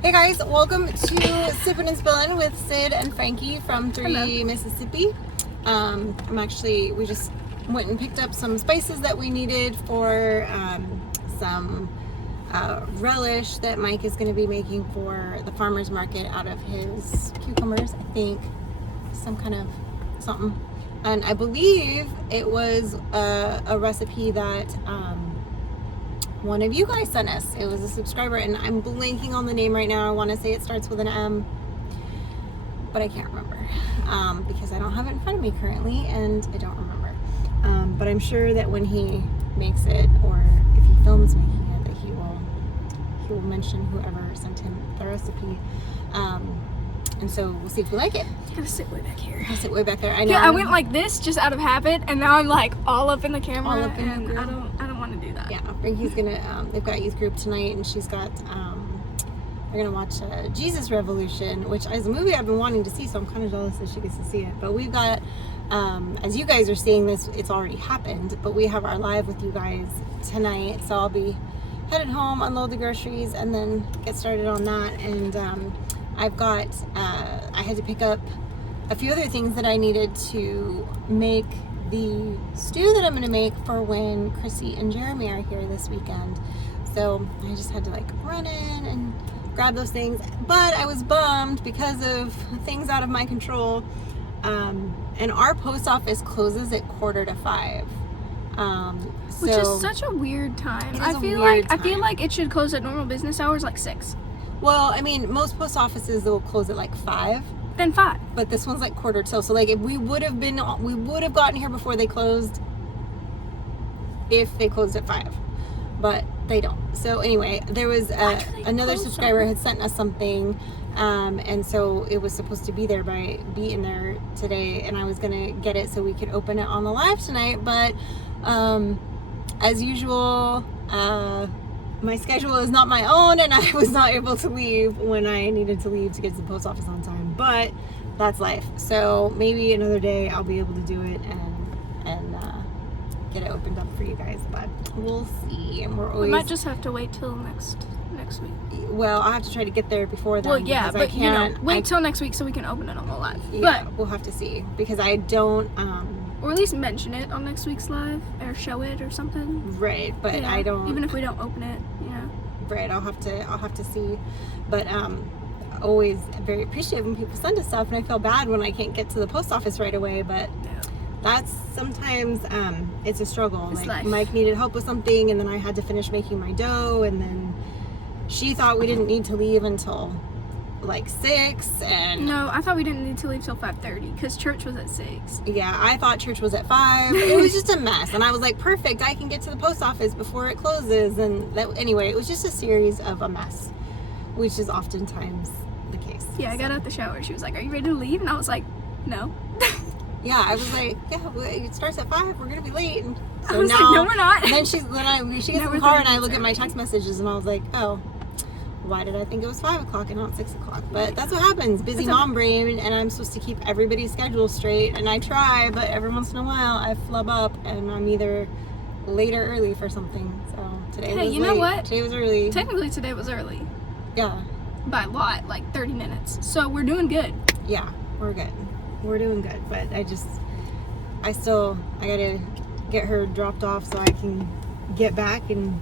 Hey guys, welcome to Sippin Spillin with Syd and Frankie from 3 Hello. Mississippi. We just went and picked up some spices that we needed for some relish that Mike is going to be making for the farmer's market out of his cucumbers, I think. Some kind of something. And I believe it was a recipe that one of you guys sent us. It was a subscriber, and I'm blanking on the name right now. I want to say it starts with an M, but I can't remember because I don't have it in front of me currently, and I don't remember. But I'm sure that when he makes it, or if he films making it, that he will mention whoever sent him the recipe. And so we'll see if we like it. You gotta sit way back here. I sit way back there. I know. Yeah, I went like this just out of habit, and now I'm like all up in the camera, All up in and the I don't want to do that. Yeah, Frankie's gonna. They've got youth group tonight, and she's got. They're gonna watch Jesus Revolution, which is a movie I've been wanting to see, so I'm kind of jealous that she gets to see it. But we've got, as you guys are seeing this, it's already happened. But we have our live with you guys tonight, so I'll be headed home, unload the groceries, and then get started on that. And I've got. I had to pick up a few other things that I needed to make the stew that I'm going to make for when Chrissy and Jeremy are here this weekend. So I just had to like run in and grab those things. But I was bummed because of things out of my control. And our post office closes at 4:45. Which is such a weird time. It is I a feel weird like time. it should close at normal business hours, like 6. Well, I mean, most post offices will close at like 5. Then 5. But this one's like 4:45. So like if we would have gotten here before they closed if they closed at 5. But they don't. So anyway, there was another subscriber had sent us something, and so it was supposed to be in there today, and I was gonna get it so we could open it on the live tonight. But as usual, my schedule is not my own, and I was not able to leave when I needed to leave to get to the post office on time. But that's life. So maybe another day I'll be able to do it and get it opened up for you guys. But we'll see. And We might just have to wait till next week. Well, I'll have to try to get there before then. Well, yeah, but wait till next week so we can open it on the live. Yeah, But we'll have to see because I don't. or at least mention it on next week's live, or show it or something. Right, but You know, I don't. even if we don't open it, you know. Right, I'll have to see, but always very appreciative when people send us stuff, and I feel bad when I can't get to the post office right away. But that's sometimes it's a struggle. It's like life. Mike needed help with something, and then I had to finish making my dough, and then she thought we didn't need to leave until like 6, and No, I thought we didn't need to leave till 5:30 because church was at 6. yeah, I thought church was at 5. It was just a mess, and I was like, perfect, I can get to the post office before it closes. And anyway, it was just a series of a mess, which is oftentimes the case. Yeah, I got out the shower. She was like, "Are you ready to leave?" And I was like, "No." Yeah, I was like, yeah, well, it starts at 5. We're gonna be late. And so I was now, like, "No, we're not." And then she gets in the car, and I look at my text messages, and I was like, oh, why did I think it was 5 o'clock and not 6 o'clock? But that's what happens. Busy mom brain, and I'm supposed to keep everybody's schedule straight, and I try, but every once in a while I flub up, and I'm either late or early for something. So today was you late. know what? Today was early. Technically, today was early Yeah, by a lot, like 30 minutes. So we're doing good. yeah, we're good. We're doing good, but I gotta get her dropped off so I can get back and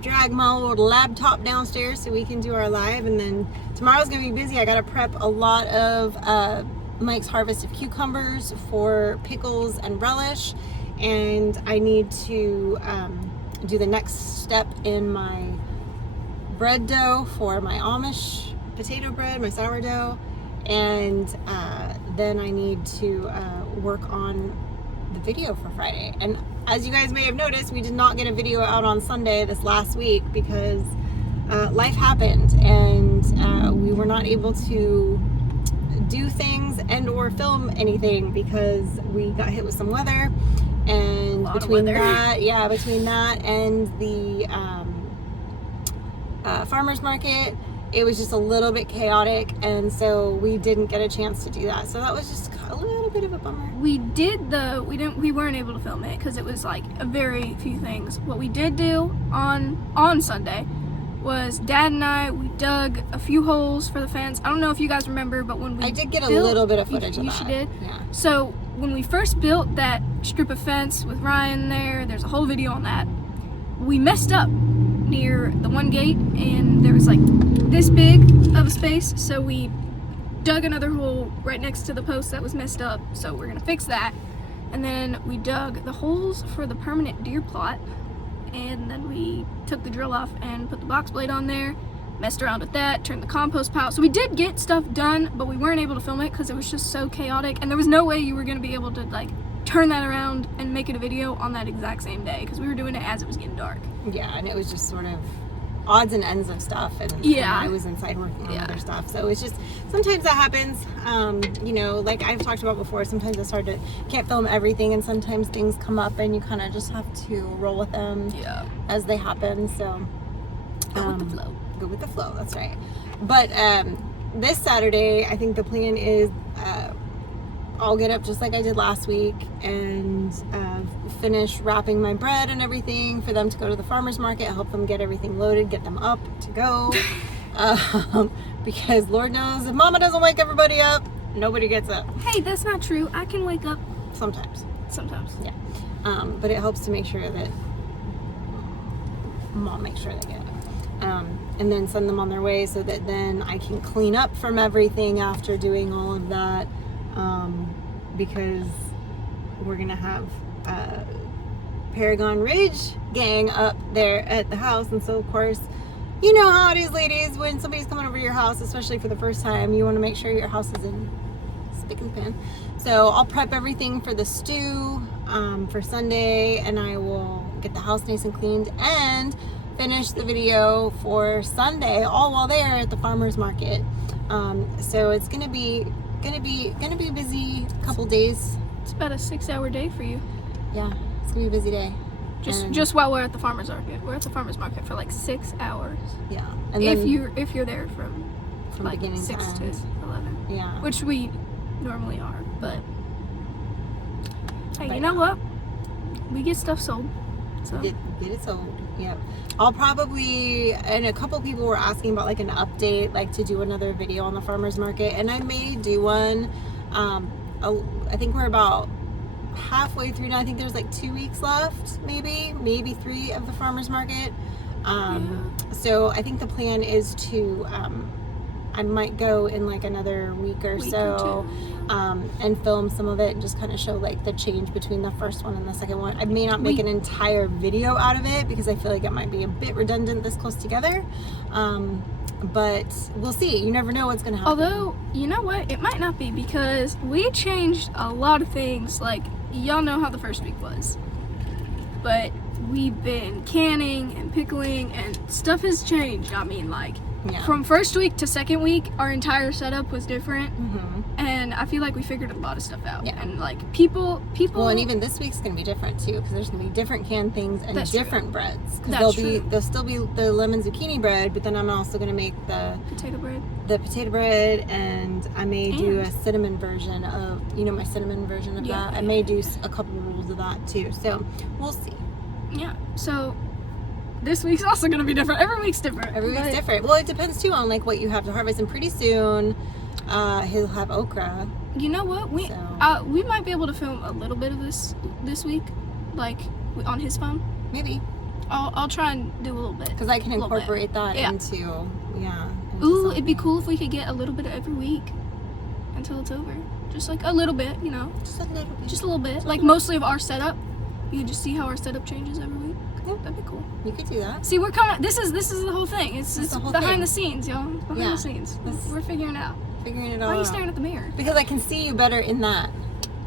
drag my old laptop downstairs so we can do our live. And then tomorrow's gonna be busy. I gotta prep a lot of Mike's harvest of cucumbers for pickles and relish, and I need to do the next step in my bread dough for my Amish potato bread, my sourdough, and then I need to work on the video for Friday. And as you guys may have noticed, we did not get a video out on Sunday this last week because life happened, and we were not able to do things and or film anything because we got hit with some weather. And between that and the farmer's market, it was just a little bit chaotic, and so we didn't get a chance to do that. So that was just a little bit of a bummer. We weren't able to film it because it was like a very few things. What we did do on Sunday was Dad and I, we dug a few holes for the fence. I don't know if you guys remember, but when we I did get a built, little bit of footage of that. You did? Yeah. So when we first built that strip of fence with Ryan there's a whole video on that. We messed up near the one gate, and there was like this big of a space, so we dug another hole right next to the post that was messed up, so we're gonna fix that. And then we dug the holes for the permanent deer plot, and then we took the drill off and put the box blade on there, messed around with that, turned the compost pile. So we did get stuff done, but we weren't able to film it because it was just so chaotic, and there was no way you were gonna be able to like turn that around and make it a video on that exact same day, because we were doing it as it was getting dark. Yeah, and it was just sort of odds and ends of stuff, and I was inside working on other stuff, so it's just sometimes that happens. You know, like I've talked about before, sometimes it's hard to can't film everything, and sometimes things come up and you kind of just have to roll with them as they happen. So go with the flow. Go with the flow, that's right. But this Saturday, I think the plan is I'll get up just like I did last week and finish wrapping my bread and everything for them to go to the farmer's market, help them get everything loaded, get them up to go. Because Lord knows if Mama doesn't wake everybody up, nobody gets up. Hey, that's not true. I can wake up sometimes. Yeah. But it helps to make sure that Mom makes sure they get up. And then send them on their way so that then I can clean up from everything after doing all of that. Because we're gonna have Paragon Ridge gang up there at the house, and so of course, you know how it is, ladies, when somebody's coming over to your house, especially for the first time, you want to make sure your house is in spick and span. So I'll prep everything for the stew for Sunday, and I will get the house nice and cleaned and finish the video for Sunday, all while there at the farmer's market. So it's gonna be a busy couple days. It's about a 6-hour day for you. Yeah, it's gonna be a busy day. Just while we're at the farmer's market. We're at the farmer's market for like 6 hours. Yeah, and if you're there from like beginning 6 to 11. Yeah, which we normally are, but hey, you know what? We get stuff sold. So get it sold. Yep. I'll probably, and a couple people were asking about like an update, like to do another video on the farmer's market, and I may do one. I think we're about halfway through now. I think there's like 2 weeks left, maybe 3 of the farmer's market. So I think the plan is to I might go in like another week or so and film some of it and just kind of show like the change between the first one and the second one. I may not make an entire video out of it because I feel like it might be a bit redundant this close together, but we'll see. You never know what's gonna happen. Although, you know what, it might not be, because we changed a lot of things. Like, y'all know how the first week was, but we've been canning and pickling and stuff has changed. I mean, like, from first week to second week, our entire setup was different, and I feel like we figured a lot of stuff out. And like people. Well, and even this week's gonna be different too, because there's gonna be different canned things and different breads. Because there'll still be the lemon zucchini bread, but then I'm also gonna make the potato bread, and I may do a cinnamon version of my cinnamon version of that. I may do a couple of rolls of that too. So we'll see. Yeah. So. This week's also going to be different. Every week's different. Every week's different. Well, it depends too on like what you have to harvest. And pretty soon, he'll have okra. You know what? We might be able to film a little bit of this week, like on his phone. Maybe. I'll try and do a little bit. Because I can incorporate that into Ooh, it'd be cool if we could get a little bit every week until it's over. Just like a little bit, you know. Just a little bit. Like mostly of our setup. You can just see how our setup changes every week. Yeah, that'd be cool. You could do that. See, we're coming. This is the whole thing. It's behind the scenes, y'all. Behind the scenes. We're figuring it out. Why are you staring at the mirror? Because I can see you better in that.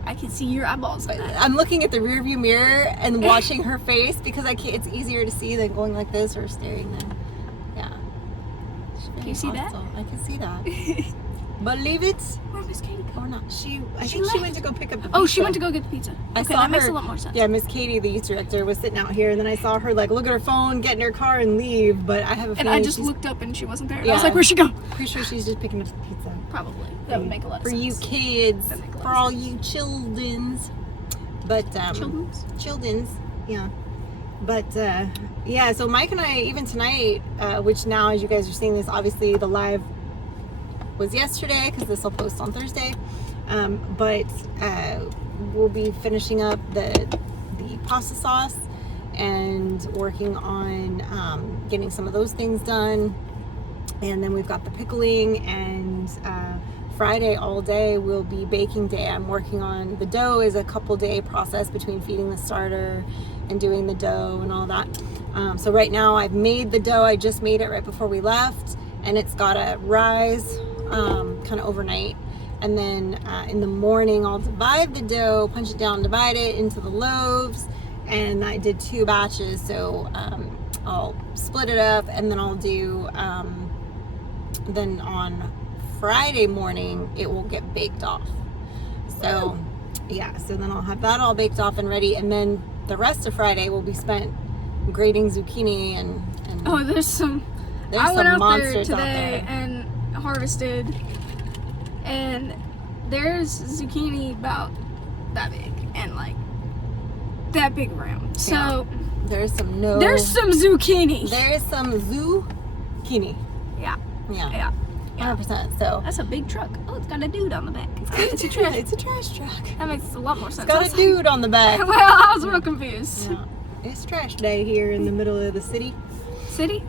I can see your eyeballs in that. I'm looking at the rearview mirror and watching her face because it's easier to see than going like this or staring there. Yeah. Can you see that? I can see that. Believe it or Miss Katie go? Or not. I think she went to go pick up the pizza. Oh, she went to go get the pizza. I saw that makes a lot more sense. Yeah, Miss Katie, the youth director, was sitting out here, and then I saw her like look at her phone, get in her car, and leave. But I have a feeling. And I just looked up and she wasn't there. And I was like, "Where'd she go?" Pretty sure she's just picking up the pizza. Probably. That would make a lot of sense. For you kids, for all you childrens. But childrens, yeah. But yeah, so Mike and I, even tonight, which now as you guys are seeing this, obviously the live was yesterday because this will post on Thursday. But we'll be finishing up the pasta sauce and working on getting some of those things done. And then we've got the pickling, and Friday all day will be baking day. I'm working on the dough. Is a couple day process between feeding the starter and doing the dough and all that. So right now I've made the dough. I just made it right before we left, and it's got to rise kind of overnight. And then in the morning I'll divide the dough, punch it down, divide it into the loaves. And I did 2 batches, so I'll split it up, and then I'll do, then on Friday morning it will get baked off. So yeah, so then I'll have that all baked off and ready, and then the rest of Friday will be spent grading zucchini and Oh, there's some I went out there today and harvested, and there's zucchini about that big and like that big around. So yeah. There's some zucchini. There's some zucchini. Yeah. Yeah. 100%. So that's a big truck. Oh, it's got a dude on the back. It's a trash. It's a trash truck. That makes a lot more sense. It's got a dude on the back. Well, I was real confused. Yeah. It's trash day here in the middle of the city. City?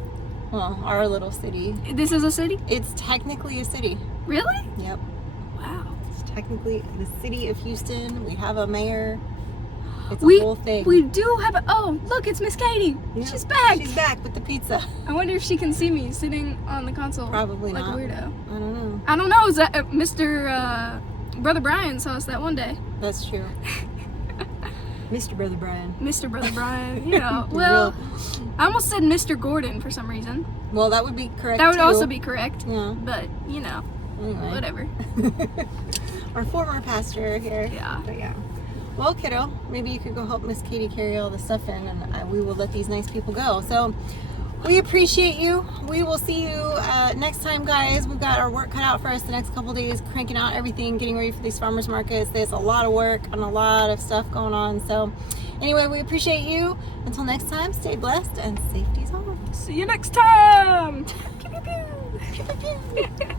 Well, our little city. This is a city? It's technically a city. Really? Yep. Wow. It's technically the city of Houston. We have a mayor. It's a whole thing. We do have a... Oh, look, it's Miss Katie. Yeah. She's back. She's back with the pizza. I wonder if she can see me sitting on the console. Probably like not. Like a weirdo. I don't know. I don't know. Is that Mr. Brother Brian saw us that one day. That's true. Mr. Brother Brian. Mr. Brother Brian. You know. Well, I almost said Mr. Gordon for some reason. Well, that would be correct. That would too. also be correct. Yeah. But, you know. Anyway. Whatever. Our former pastor here. Yeah. But yeah. Well, kiddo, maybe you could go help Miss Katie carry all the stuff in, and we will let these nice people go. So we appreciate you. We will see you next time, guys. We've got our work cut out for us the next couple days, cranking out everything, getting ready for these farmers markets. There's a lot of work and a lot of stuff going on. So anyway, we appreciate you. Until next time, stay blessed and safety's on. See you next time. Pew, pew, pew. Pew, pew, pew.